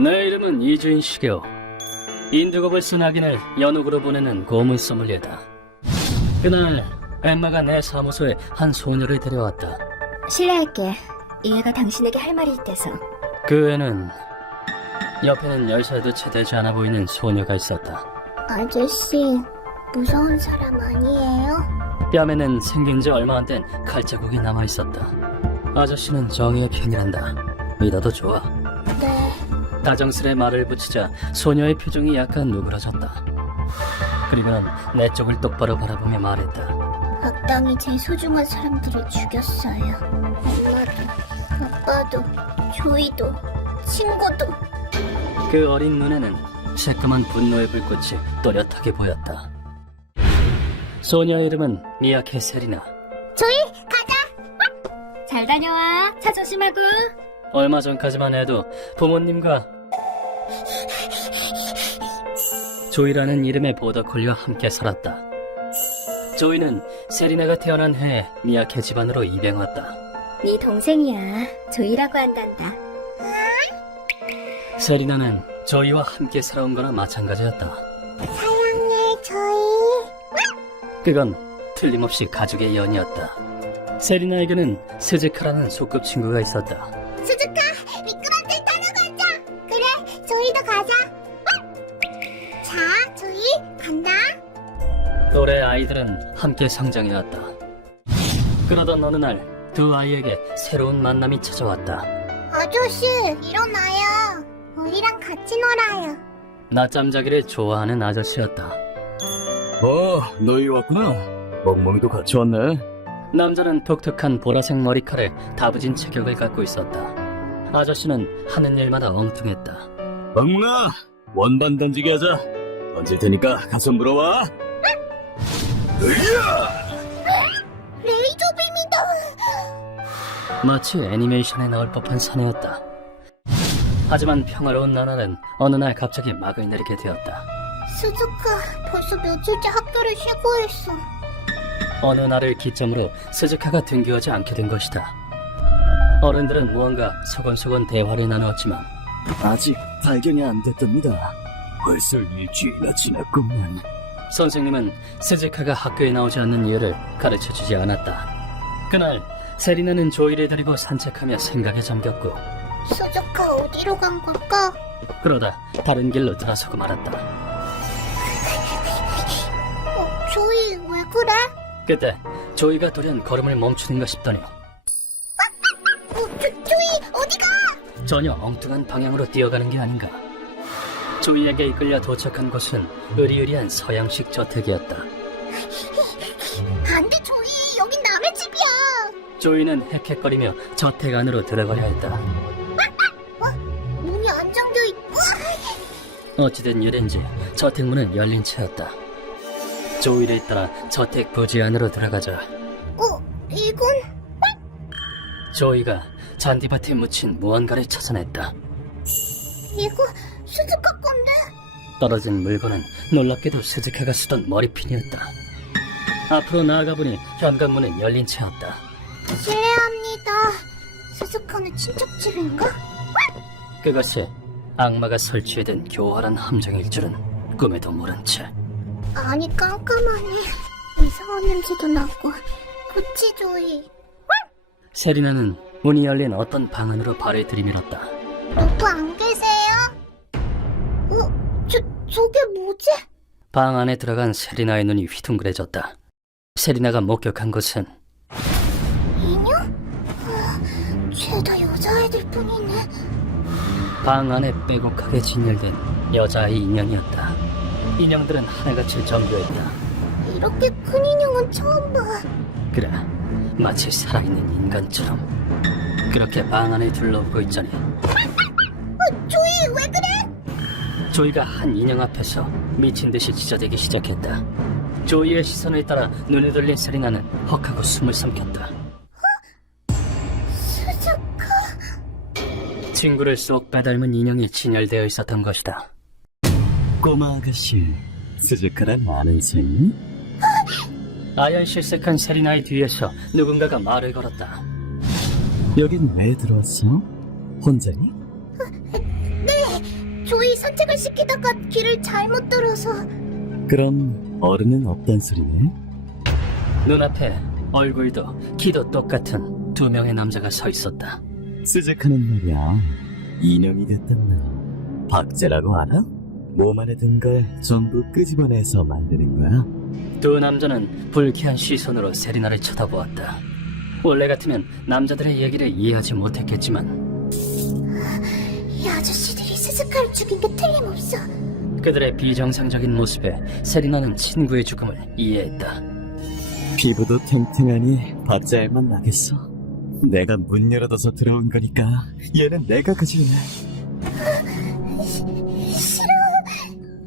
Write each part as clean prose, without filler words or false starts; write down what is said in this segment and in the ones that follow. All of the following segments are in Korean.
내 이름은 이주인 시교. 인두겁을 쓴 악인을 연옥으로 보내는 고문 소믈리에다. 그날 엠마가 내 사무소에 한 소녀를 데려왔다. 실례할게. 이 애가 당신에게 할 말이 있대서. 그 애는 옆에는 10살도 채 되지 않아 보이는 소녀가 있었다. 아저씨, 무서운 사람 아니에요? 뺨에는 생긴 지 얼마 안 된 칼자국이 남아있었다. 아저씨는 정의의 편이란다. 믿어도 좋아. 네. 다정스레 말을 붙이자 소녀의 표정이 약간 누그러졌다. 그리고는 내 쪽을 똑바로 바라보며 말했다. 악당이 제 소중한 사람들을 죽였어요. 엄마도, 아빠도, 조이도, 친구도. 그 어린 눈에는 새까만 분노의 불꽃이 또렷하게 보였다. 소녀의 이름은 미야케 세리나. 조이, 가자! 잘 다녀와. 차 조심하고. 얼마 전까지만 해도 부모님과 조이라는 이름의 보더콜리와 함께 살았다. 조이는 세리나가 태어난 해에 미야케 집안으로 입양 왔다. 네 동생이야. 조이라고 한단다. 세리나는 조이와 함께 살아온 거나 마찬가지였다. 사랑해, 조이. 그건 틀림없이 가족의 연이었다. 세리나에게는 스즈카라는 소꿉 친구가 있었다. 수즈카, 미끄럼틀 타러 가자. 그래, 조이도 가자. 자, 조이, 간다. 또래 아이들은 함께 성장해왔다. 그러던 어느 날 두 아이에게 새로운 만남이 찾아왔다. 아저씨, 일어나요. 우리랑 같이 놀아요. 낮잠자기를 좋아하는 아저씨였다. 너희 왔구나. 멍멍이도 같이 왔네. 남자는 독특한 보라색 머리칼에 다부진 체격을 갖고 있었다. 아저씨는 하는 일마다 엉뚱했다. 멍멍아, 원반 던지기 하자. 던질 테니까 가서 물어와. 으야! 레이저 빔이다. 마치 애니메이션에 나올 법한 사내였다. 하지만 평화로운 나날은 어느 날 갑자기 막을 내리게 되었다. 수즈카, 벌써 며칠째 학교를 쉬고 있어. 어느 날을 기점으로 스즈카가 등교하지 않게 된 것이다. 어른들은 무언가 소곤소곤 대화를 나누었지만 아직 발견이 안 됐답니다. 벌써 일주일이나 지났구만. 선생님은 스즈카가 학교에 나오지 않는 이유를 가르쳐주지 않았다. 그날 세리나는 조이를 데리고 산책하며 생각에 잠겼고, 수즈카 어디로 간 걸까? 그러다 다른 길로 들어서고 말았다. 조이, 왜 그래? 그때 조이가 돌연 걸음을 멈추는가 싶더니 조이, 어디가? 전혀 엉뚱한 방향으로 뛰어가는 게 아닌가. 조이에게 이끌려 도착한 곳은 으리으리한 서양식 저택이었다. 안 돼, 조이. 여긴 남의 집이야. 조이는 헥헥거리며 저택 안으로 들어가려 했다. 문이 안 잠겨 있고. 어찌된 일인지 저택 문은 열린 채였다. 조이를 따라 저택 부지 안으로 들어가자 이건? 조이가 잔디밭에 묻힌 무언가를 찾아냈다. 이거 수즈카 건데? 떨어진 물건은 놀랍게도 스즈카가 쓰던 머리핀이었다. 앞으로 나아가보니 현관문은 열린 채였다. 실례합니다. 수즈카는 친척집인가? 그것이 악마가 설치해둔 교활한 함정일 줄은 꿈에도 모른 채. 아니, 깜깜하네. 이상한 냄새도 나고. 그치, 조이? 세리나는 문이 열린 어떤 방 안으로 발을 들이밀었다. 누구 안 계세요? 저게 뭐지? 방 안에 들어간 세리나의 눈이 휘둥그레졌다. 세리나가 목격한 것은 인형? 죄다 여자애들 뿐이네. 방 안에 빼곡하게 진열된 여자아이 인형이었다. 인형들은 하나같이 정교했다. 이렇게 큰 인형은 처음 봐. 그래, 마치 살아있는 인간처럼. 그렇게 방 안에 둘러보고 있자니 조이, 왜 그래? 조이가 한 인형 앞에서 미친 듯이 찢어대기 시작했다. 조이의 시선을 따라 눈에 들린 세리나는 헉하고 숨을 삼켰다. 수즈카. 친구를 쏙 빼닮은 인형이 진열되어 있었던 것이다. 꼬마 아가씨, 스즈카랑 아는 사이? 아연실색한 세리나의 뒤에서 누군가가 말을 걸었다. 여긴 왜 들어왔어? 혼자니? 네, 조이 산책을 시키다가 길을 잘못 들어서. 그럼 어른은 없단 소리네? 눈앞에 얼굴도 키도 똑같은 두 명의 남자가 서 있었다. 수작하는 말이야. 인형이 됐단 나. 박제라고 알아? 몸 안에 든 걸 전부 끄집어내서 만드는 거야. 두 남자는 불쾌한 시선으로 세리나를 쳐다보았다. 원래 같으면 남자들의 얘기를 이해하지 못했겠지만 이 아저씨들이 스즈카를 죽인 게 틀림없어. 그들의 비정상적인 모습에 세리나는 친구의 죽음을 이해했다. 피부도 탱탱하니 박자알만 나겠어. 내가 문 열어둬서 들어온 거니까 얘는 내가 가질래.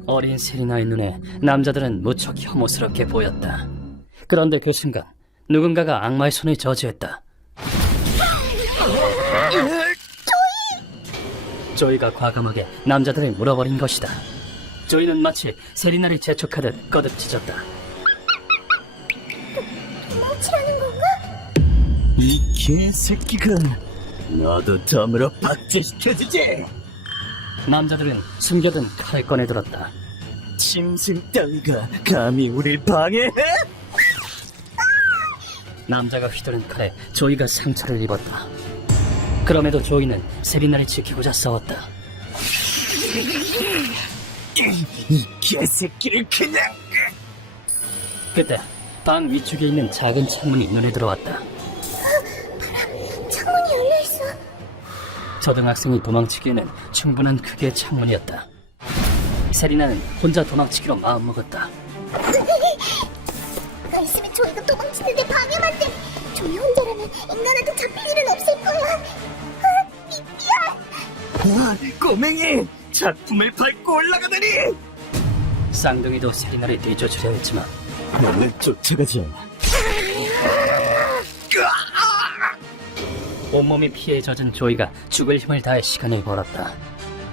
어린 세리나의 눈에 남자들은 무척 혐오스럽게 보였다. 그런데 그 순간 누군가가 악마의 손을 저지했다. 조이가 과감하게 남자들을 물어버린 것이다. 조이는 마치 세리나를 재촉하듯 거듭짖었다. 도망치라는 건가? 이 개새끼가 너도 덤으로 박제시켜주지. 남자들은 숨겨둔 칼을 꺼내들었다. 짐승 따위가 감히 우릴 방해해? 남자가 휘두른 칼에 조이가 상처를 입었다. 그럼에도 조이는 세리나를 지키고자 싸웠다. 이 개새끼를 그냥. 그때 방 위쪽에 있는 작은 창문이 눈에 들어왔다. 창문이 열려있어. 초등학생이 도망치기에는 충분한 크기의 창문이었다. 세리나는 혼자 도망치기로 마음먹었다. 있으면 조이가 도망치는데 방해만 돼. 조이 혼자라면 인간한테 잡힐 일은 없을 거야. 미안. 아, 꼬맹이 작품을 밟고 올라가다니. 쌍둥이도 세리나를 뒤쫓으려 했지만 너는 쫓아가지. 온몸이 피에 젖은 조이가 죽을 힘을 다해 시간을 벌었다.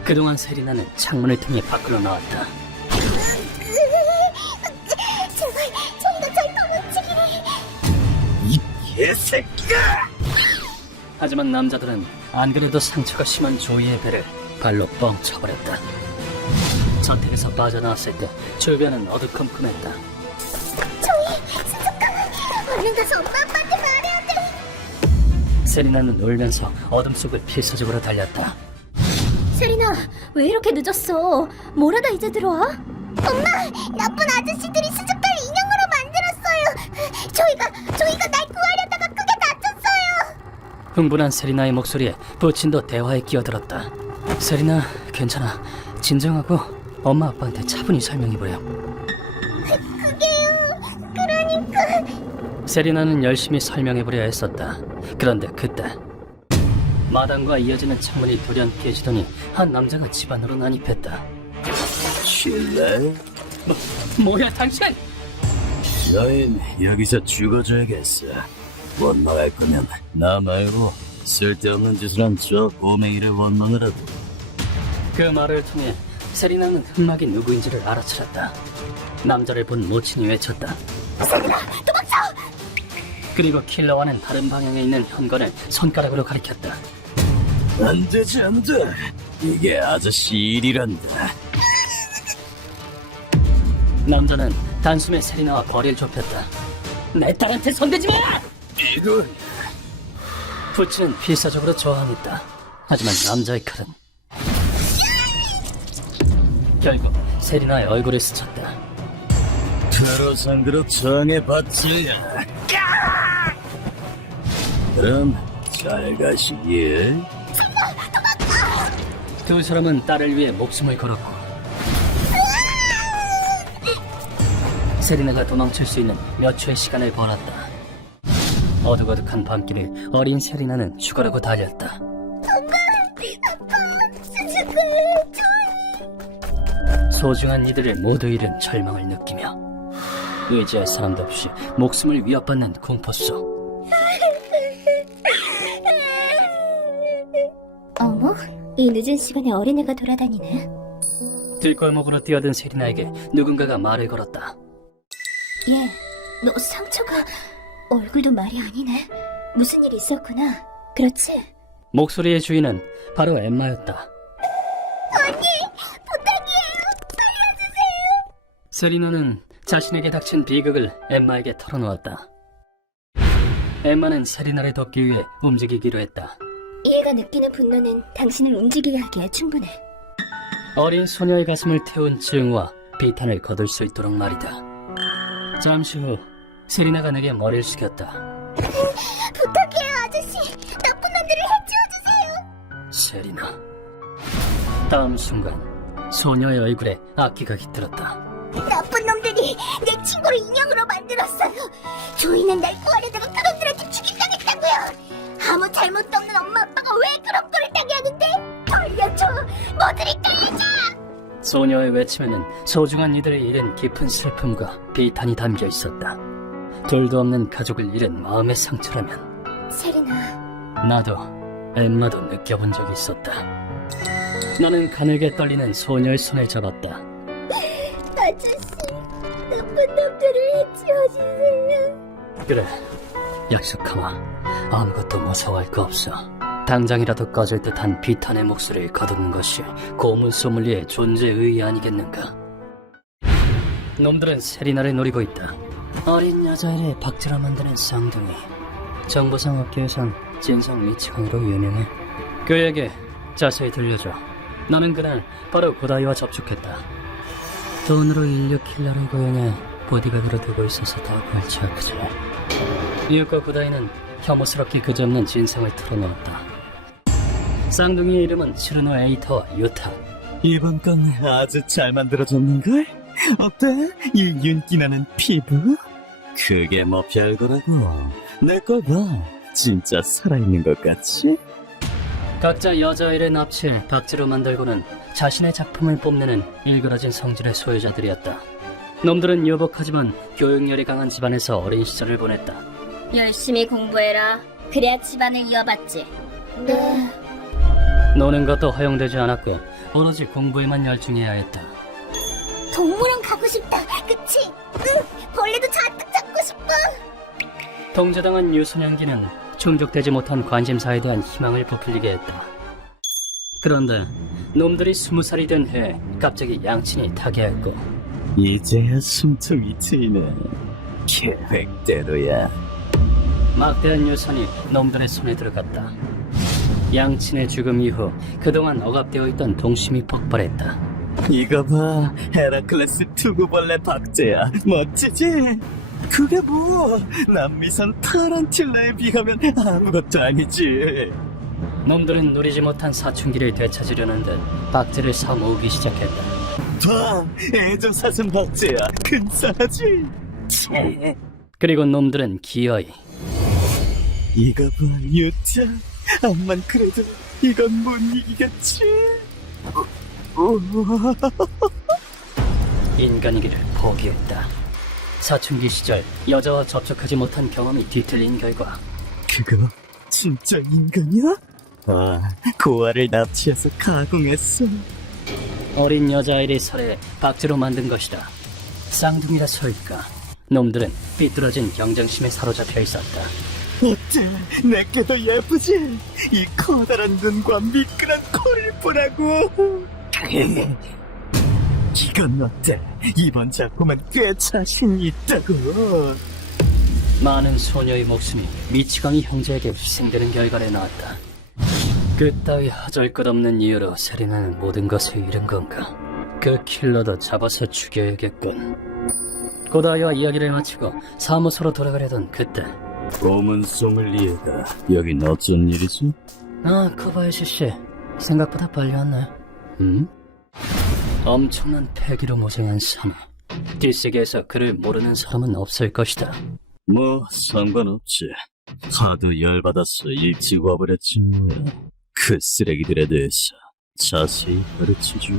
그동안 세리나는 창문을 통해 밖으로 나왔다. 제발 조이가 잘 도망치기를. 이 개새끼가. 하지만 남자들은 안 그래도 상처가 심한 조이의 배를 발로 뻥 쳐버렸다. 저택에서 빠져나왔을 때 주변은 어두컴컴했다. 조이, 스즈카. 얼른 가서 엄마 아빠한테 말해야 돼. 세리나는 울면서 어둠 속을 필사적으로 달렸다. 세리나, 왜 이렇게 늦었어? 뭐라다 이제 들어와? 엄마, 나쁜 아저씨들이 스즈카를 인형으로 만들었어요. 조이가 날 구하려다가 크게 다쳤어요. 흥분한 세리나의 목소리에 부친도 대화에 끼어들었다. 세리나, 괜찮아. 진정하고 엄마 아빠한테 차분히 설명해보렴. 그게요. 그러니까. 세리나는 열심히 설명해보려 했었다. 그런데 그때 마당과 이어지는 창문이 돌연 깨지더니 한 남자가 집 안으로 난입했다. 실례? 뭐야 당신! 너흰 여기서 죽어줘야겠어. 못 나갈 거면 나 말고 쓸데없는 짓을 한 저 꼬맹이를 원망하라고. 그 말을 통해 세리나는 흑막이 누구인지를 알아차렸다. 남자를 본 모친이 외쳤다. 세리나, 도망쳐! 그리고 킬러와는 다른 방향에 있는 현관을 손가락으로 가리켰다. 안 되지, 안 돼. 이게 아저씨 일이란다. 남자는 단숨에 세리나와 거리를 좁혔다. 내 딸한테 손대지 마! 이건 부친은 필사적으로 저항했다. 하지만 남자의 칼은 결국 세리나의 얼굴을 스쳤다. 테러 상대로 저항해 봤지냐? 그럼 잘 가시길. 두 사람은 딸을 위해 목숨을 걸었고 세리나가 도망칠 수 있는 몇 초의 시간을 벌었다. 어둑어둑한 밤길을 어린 세리나는 죽어라고 달렸다. 소중한 이들을 모두 잃은 절망을 느끼며 의지할 사람도 없이 목숨을 위협받는 공포 속. 어머, 이 늦은 시간에 어린애가 돌아다니네. 뒷골목으로 뛰어든 세리나에게 누군가가 말을 걸었다. 얘, 너 상처가... 얼굴도 말이 아니네. 무슨 일 있었구나. 그렇지? 목소리의 주인은 바로 엠마였다. 세리나는 자신에게 닥친 비극을 엠마에게 털어놓았다. 엠마는 세리나를 돕기 위해 움직이기로 했다. 얘가 느끼는 분노는 당신을 움직이게 하기에 충분해. 어린 소녀의 가슴을 태운 증오와 비탄을 거둘 수 있도록 말이다. 잠시 후 세리나가 내게 머리를 숙였다. 부탁해요, 아저씨. 나쁜 놈들을 해치워주세요. 세리나. 다음 순간 소녀의 얼굴에 악기가 깃들었다. 나쁜 놈들이 내 친구를 인형으로 만들었어요. 조이는 날 구하려다가 그놈들한테 죽임당했다고요. 아무 잘못도 없는 엄마 아빠가 왜 그런 꼴을 당해 하는데? 돌려줘. 뭐들이 돌려줘. 소녀의 외침에는 소중한 이들을 잃은 깊은 슬픔과 비탄이 담겨 있었다. 둘도 없는 가족을 잃은 마음의 상처라면 세리나, 나도 엠마도 느껴본 적이 있었다. 나는 가늘게 떨리는 소녀의 손을 잡았다. 아저씨. 나쁜 놈들을 해치워주세요. 그래, 약속하마. 아무것도 무서워할 거 없어. 당장이라도 꺼질 듯한 비탄의 목소리를 거두는 것이 고문 소믈리의 존재의 아니겠는가. 놈들은 세리나를 노리고 있다. 어린 여자애를 박제로 만드는 쌍둥이. 정보상 업계에선 진성 미치광이로 유명해. 그에게 자세히 들려줘. 나는 그날 바로 고다이와 접촉했다. 돈으로 인류 킬러를 고용해 보디가드로 두고 있어서 더 골치 아프지. 이웃과 고다이는 혐오스럽게 그저없는 진상을 털어놓았다. 쌍둥이의 이름은 츠르노 에이타와 유타. 이번 건 아주 잘 만들어졌는걸? 어때? 이 윤기나는 피부? 그게 뭐 별거라고. 내 걸 봐. 진짜 살아있는 것 같지? 각자 여자아이를 납치해 박제로 만들고는 자신의 작품을 뽐내는 일그러진 성질의 소유자들이었다. 놈들은 유복하지만 교육열이 강한 집안에서 어린 시절을 보냈다. 열심히 공부해라. 그래야 집안을 이어받지. 네. 노는 것도 허용되지 않았고 오로지 공부에만 열중해야 했다. 동물원 가고 싶다. 그치? 응. 벌레도 잔뜩 잡고 싶어. 통제당한 유소년기는 충족되지 못한 관심사에 대한 희망을 부풀리게 했다. 그런데 놈들이 20살이 된 해에 갑자기 양친이 타계했고 이제야 숨통이 트이네. 계획대로야. 막대한 유산이 놈들의 손에 들어갔다. 양친의 죽음 이후 그동안 억압되어 있던 동심이 폭발했다. 이거 봐, 헤라클레스 투구벌레 박제야. 멋지지? 그게 뭐, 남미산 타란틸라에 비하면 아무것도 아니지. 놈들은 누리지 못한 사춘기를 되찾으려는 듯 박제를 사모으기 시작했다. 봐, 애조사슴 박제야. 근사하지? 그리고 놈들은 기어이 이거 봐, 유타. 암만 그래도 이건 못 이기겠지? 인간이기를 포기했다. 사춘기 시절 여자와 접촉하지 못한 경험이 뒤틀린 결과 그거 진짜 인간이야? 아, 고아를 납치해서 가공했어. 어린 여자아이를 살해 박제로 만든 것이다. 쌍둥이라서일까 놈들은 삐뚤어진 경쟁심에 사로잡혀 있었다. 어때? 내게 더 예쁘지? 이 커다란 눈과 미끈한 코를 보라고. 이건 어때? 이번 작품은 꽤 자신 있다고. 많은 소녀의 목숨이 미치광이 형제에게 희생되는 결과를 낳았다. 그따위 허절것없는 이유로 세리나는 모든 것을 잃은 건가? 그 킬러도 잡아서 죽여야겠군. 고다이와 이야기를 마치고 사무소로 돌아가려던 그때 고문 소믈리에가 여긴 어쩐 일이지? 아, 코바야시 씨. 생각보다 빨리 왔네. 응? 엄청난 패기로 모생한 사내. 뒷세계에서 그를 모르는 사람은 없을 것이다. 뭐 상관없지. 하도 열받아서 일찍 와버렸지 뭐야. 그 쓰레기들에 대해서 자세히 가르쳐줘.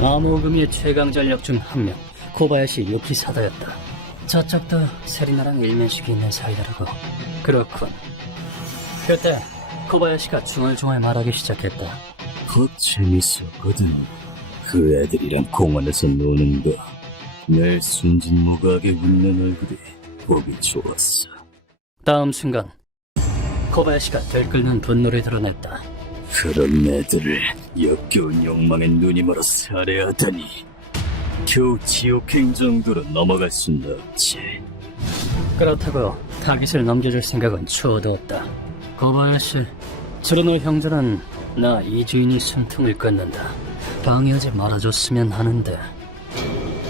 암호금의 최강 전력 중 한 명, 코바야시 유키사다였다. 저쪽도 세리나랑 일면식이 있는 사이더라고. 그렇군. 그때 코바야시가 중얼중얼 말하기 시작했다. 곧 재밌었거든. 그 애들이랑 공원에서 노는 거. 늘 순진무구하게 웃는 얼굴이 보기 좋았어. 다음 순간 코바야시가 들끓는 분노를 드러냈다. 그런 애들을 역겨운 욕망의 눈이 멀어 살해하다니. 겨우 지옥행 정도로 넘어갈 수는 없지. 그렇다고 타깃을 넘겨줄 생각은 추호도 없다. 고바야시, 츠루노 형제는 나 이주인이 숨통을 끊는다. 방해하지 말아줬으면 하는데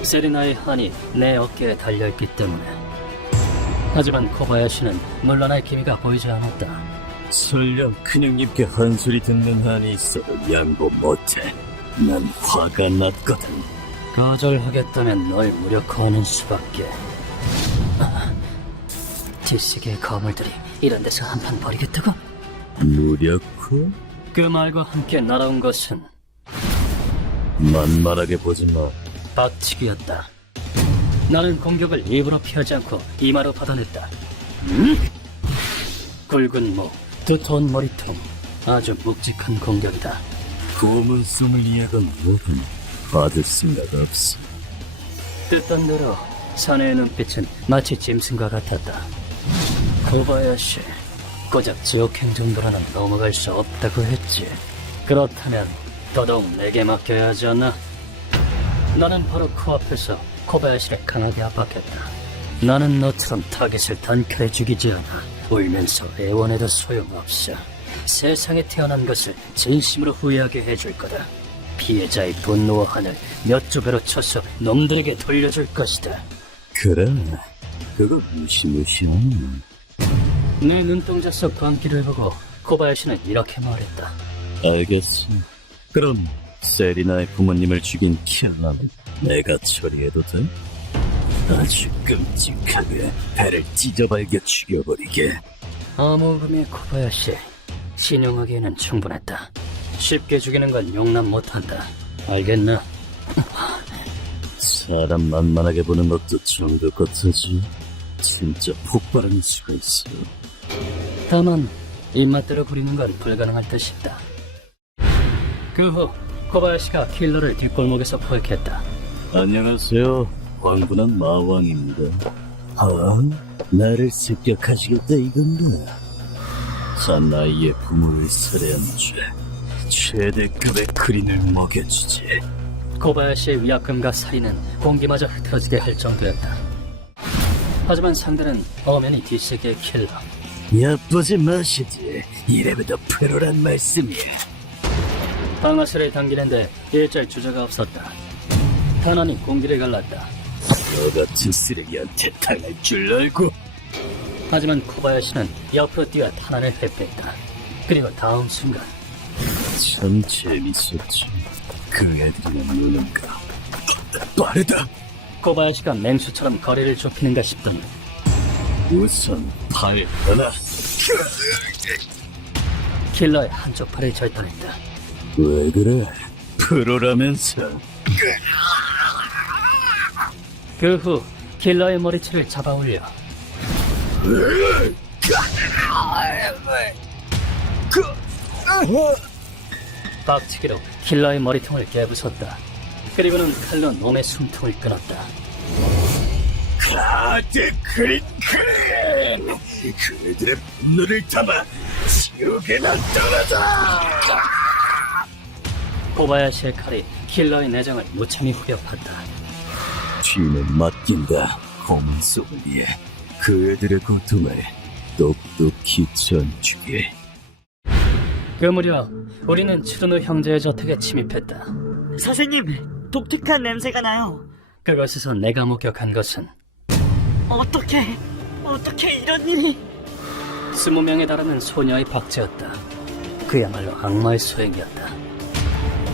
세리나의 한이 내 어깨에 달려있기 때문에. 하지만 코바야시는 물러날 기미가 보이지 않았다. 설령 큰형님께 한 소리 듣는 한이 있어도 양보 못해. 난 화가 났거든. 거절하겠다면 널 무력화하는 수밖에. 뒷세계의 거물들이 이런 데서 한판 벌이겠다고? 무력화? 그 말과 함께 날아온 것은 만만하게 보지 마. 박치기였다. 나는 공격을 일부러 피하지 않고 이마로 받아냈다. 굵은 목, 두터운 머리통, 아주 묵직한 공격이다. 고문 소믈리에가 뭐든 받을 생각 없어. 뜻던 대로 사내의 눈빛은 마치 짐승과 같았다. 코바야시, 고작 지옥행 정도로는 넘어갈 수 없다고 했지. 그렇다면 더더욱 내게 맡겨야 하지 않나? 나는 바로 코앞에서 코바야시를 강하게 압박했다. 나는 너처럼 타깃을 단칼에 죽이지 않아. 울면서 애원해도 소용없어. 세상에 태어난 것을 진심으로 후회하게 해줄 거다. 피해자의 분노와 한을 몇 조 배로 쳐서 놈들에게 돌려줄 것이다. 그래, 그거 무시무시하네. 내 눈동자 속 광기를 보고 코바야시는 이렇게 말했다. 알겠어. 그럼 세리나의 부모님을 죽인 킬러는 내가 처리해도 돼? 아주 끔찍하게 배를 찢어발겨 죽여버리게. 암호금의 코바야시, 신용하기에는 충분했다. 쉽게 죽이는 건 용납 못한다. 알겠나? 사람 만만하게 보는 것도 정도 같으지. 진짜 폭발하는 수가 있어. 다만 입맛대로 부리는 건 불가능할 듯 싶다. 그 후 코바야시가 킬러를 뒷골목에서 포획했다. 안녕하세요. 황분한 마왕입니다. 나를 습격하시겠다 이건가? 한 아이의 부모를 살해한 죄, 최대급의 크린을 먹여주지. 코바야시의 위약금과 살인은 공기마저 흩어지게 할 정도였다. 하지만 상대는 엄연히 뒷세계의 킬러. 얕보지 마시지. 이래봬도 프로란 말씀이야. 방아쇠를 당기는데 일절 주저가 없었다. 탄환이 공기를 갈랐다. 너 같은 쓰레기한테 당할 줄 알고. 하지만 코바야시는 옆으로 뛰어 탄환을 회피했다. 그리고 다음 순간 참 재밌었지. 그 애들이랑 노는 거. 빠르다. 코바야시가 맹수처럼 거리를 좁히는가 싶더니 우선 팔 하나. 킬러의 한쪽 팔을 절단했다. 왜 그래? 프로라면서. 그 후 킬러의 머리채를 잡아 올려 박치기로 킬러의 머리통을 깨부쉈다. 그리고는 칼로 놈의 숨통을 끊었다. 가드 크린 그들의 분노를 담아 지옥에나 떨어져. 코바야시의 칼이 킬러의 내장을 무참히 후벼팠다. 쥐는 맡긴다. 검은 소리에 그 애들의 고통을 똑똑히 전주게. 그 무렵 우리는 츠루노 형제의 저택에 침입했다. 선생님, 독특한 냄새가 나요. 그곳에서 내가 목격한 것은 어떻게 이런 일이? 20명에 달하는 소녀의 박제였다. 그야말로 악마의 소행이었다.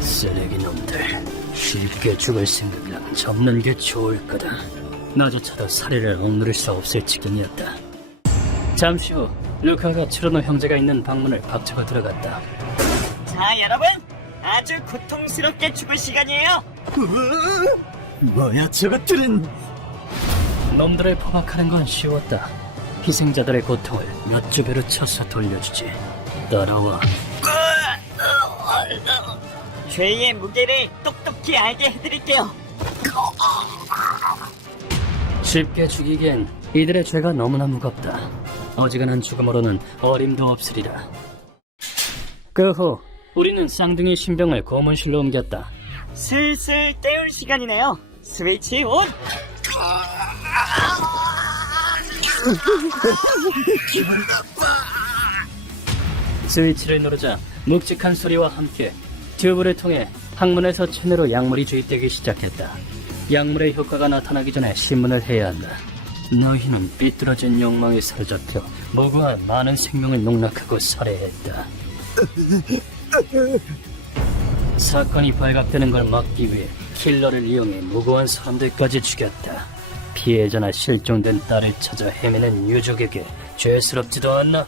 쓰레기 놈들, 쉽게 죽을 생각이라면 접는 게 좋을 거다. 나조차도 살해를 억누를 수 없을 지경이었다. 잠시 후 루카가 츠루노 형제가 있는 방문을 박차고 들어갔다. 자, 여러분, 아주 고통스럽게 죽을 시간이에요. 뭐야 저것들은. 놈들을 포박하는 건 쉬웠다. 희생자들의 고통을 몇 주 배로 쳐서 돌려주지. 따라와. 죄의 무게를 똑똑히 알게 해드릴게요. 쉽게 죽이기엔 이들의 죄가 너무나 무겁다. 어지간한 죽음으로는 어림도 없으리라. 그 후 우리는 쌍둥이 신병을 고문실로 옮겼다. 슬슬 때울 시간이네요. 스위치 온! 스위치를 누르자 묵직한 소리와 함께 튜브를 통해 항문에서 체내로 약물이 주입되기 시작했다. 약물의 효과가 나타나기 전에 심문을 해야 한다. 너희는 삐뚤어진 욕망에 사로잡혀 무고한 많은 생명을 농락하고 살해했다. 사건이 발각되는 걸 막기 위해 킬러를 이용해 무고한 사람들까지 죽였다. 피해자나 실종된 딸을 찾아 헤매는 유족에게 죄스럽지도 않나?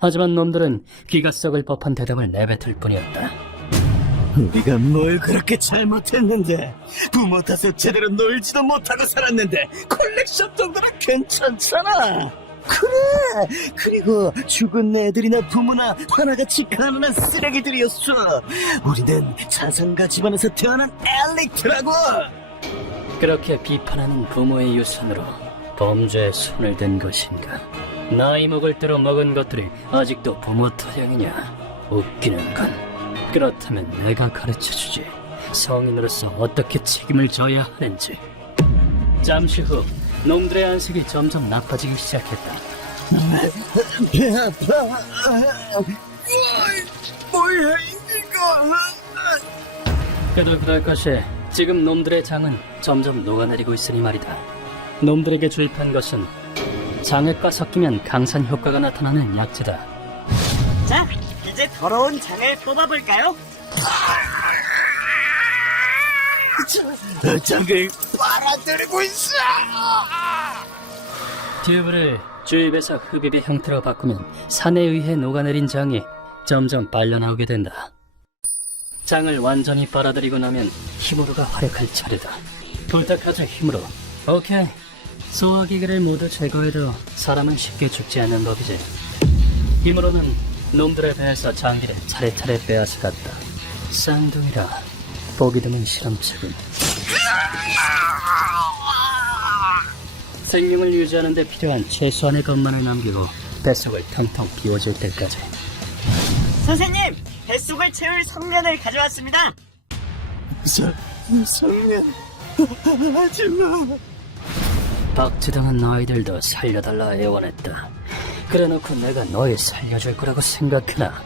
하지만 놈들은 귀가 썩을 법한 대답을 내뱉을 뿐이었다. 우리가 뭘 그렇게 잘못했는데 부모 탓에 제대로 놀지도 못하고 살았는데 컬렉션 정도는 괜찮잖아. 그래. 그리고 죽은 애들이나 부모나 하나같이 가난한 쓰레기들이었어. 우리는 자산가 집안에서 태어난 엘리트라고. 그렇게 비판하는 부모의 유산으로 범죄에 손을 댄 것인가? 나이 먹을 대로 먹은 것들이 아직도 부모 토양이냐? 웃기는군. 그렇다면 내가 가르쳐주지. 성인으로서 어떻게 책임을 져야 하는지. 잠시 후 놈들의 안색이 점점 나빠지기 시작했다. 배 아파. 뭐야 이거. 끄덕끄덕 것이 지금 놈들의 장은 점점 녹아내리고 있으니 말이다. 놈들에게 주입한 것은 장액과 섞이면 강산 효과가 나타나는 약재다. 자, 이제 더러운 장을 뽑아볼까요? 장을 빨아들이고 있어. 튜브를 주입에서 흡입의 형태로 바꾸면 산에 의해 녹아내린 장이 점점 빨려나오게 된다. 장을 완전히 빨아들이고 나면 힘으로가 활약할 차례다. 부탁하자 힘으로. 오케이. 소화기계를 모두 제거해도 사람은 쉽게 죽지 않는 법이지. 힘으로는 놈들의 배에서 장기를 차례차례 빼앗아갔다. 쌍둥이라 보기 드문 실험체군. 생명을 유지하는 데 필요한 최소한의 것만을 남기고 뱃속을 텅텅 비워줄 때까지. 선생님! 뱃속을 채울 성면을 가져왔습니다! 성면 하지마. 박치당한 아이들도 살려달라 애원했다. 그래놓고 내가 너희 살려줄 거라고 생각하나?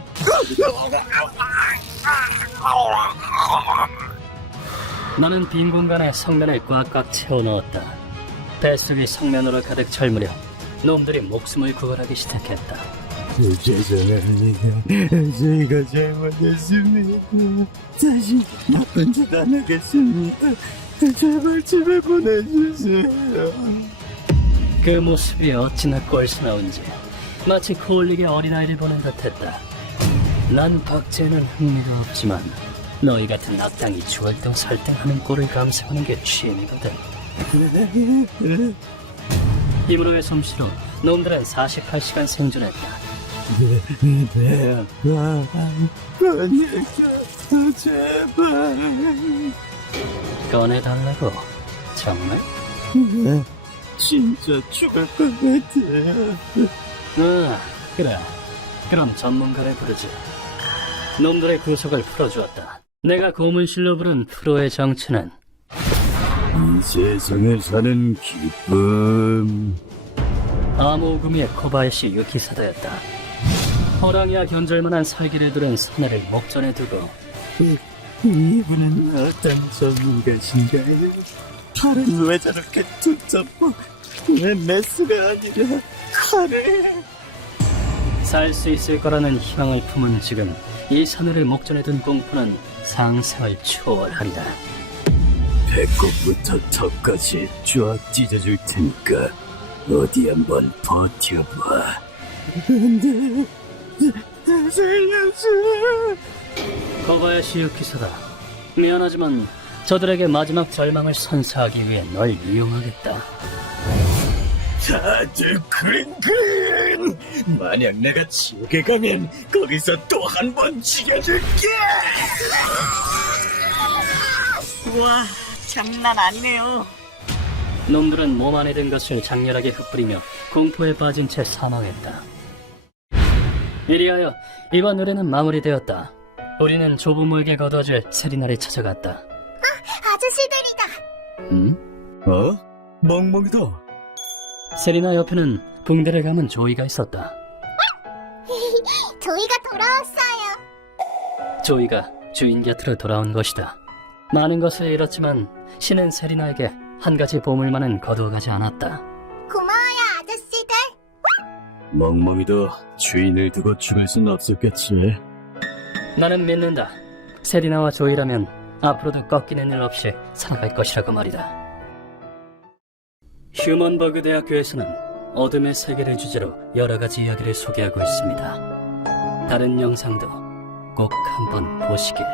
나는 빈 공간에 성면을 꽉꽉 채워 넣었다. 뱃속이 성면으로 가득 찰 무렵 놈들이 목숨을 구걸하기 시작했다. 죄송합니다. 저희가 잘못했습니다. 다시 나쁜 짓 안 하겠습니다. 제발 집에 보내주세요. 그 모습이 어찌나 꼴스나운지 마치 코올리게 어린아이를 보는 듯했다. 난 박제에는 흥미가 없지만 너희 같은 악당이 죽을등 살등하는 꼴을 감상하는 게 취미거든. 힘으로의 솜씨로 놈들은 48시간 생존했다. 배 아파. 꺼내줘, 제발. 꺼내달라고? 정말? 진짜 죽을 것 같아요. 그래. 그럼 전문가를 부르지. 놈들의 구속을 풀어주었다. 내가 고문실로 부른 프로의 정체는 이 세상을 사는 기쁨. 아모구미의 코바야시 유키사다였다. 호랑이와 견절만한 살기를 두른 사내를 목전에 두고 이분은 어떤 전문가신가요? 팔은 왜 저렇게 두껍고 왜 메스가 아니라 칼을? 살 수 있을 거라는 희망을 품은 지금 이 사내를 목전에 둔 공포는 상상을 초월한다. 배꼽부터 턱까지 쫙 찢어줄 테니까 어디 한번 버텨봐. 안돼, 살려줘. 코바야시 유키사다. 미안하지만 저들에게 마지막 절망을 선사하기 위해 널 이용하겠다. 다들 그린 만약 내가 지옥에 가면 거기서 또 한 번 죽여줄게. 우와, 장난 아니네요. 놈들은 몸 안에 든 것을 장렬하게 흩뿌리며 공포에 빠진 채 사망했다. 이리하여 이번 의뢰는 마무리되었다. 우리는 조부모에게 거둬줄 세리나를 찾아갔다. 아저씨들이다. 응? 어? 멍멍이다. 세리나 옆에는 붕대를 감은 조이가 있었다. 조이가 돌아왔어요. 조이가 주인 곁으로 돌아온 것이다. 많은 것을 잃었지만 신은 세리나에게 한 가지 보물만은 거두어가지 않았다. 고마워요, 아저씨들. 멍멍이도 주인을 두고 죽을 순 없었겠지. 나는 믿는다. 세리나와 조이라면 앞으로도 꺾이는 일 없이 살아갈 것이라고 말이다. 휴먼버그 대학교에서는 어둠의 세계를 주제로 여러 가지 이야기를 소개하고 있습니다. 다른 영상도 꼭 한번 보시길.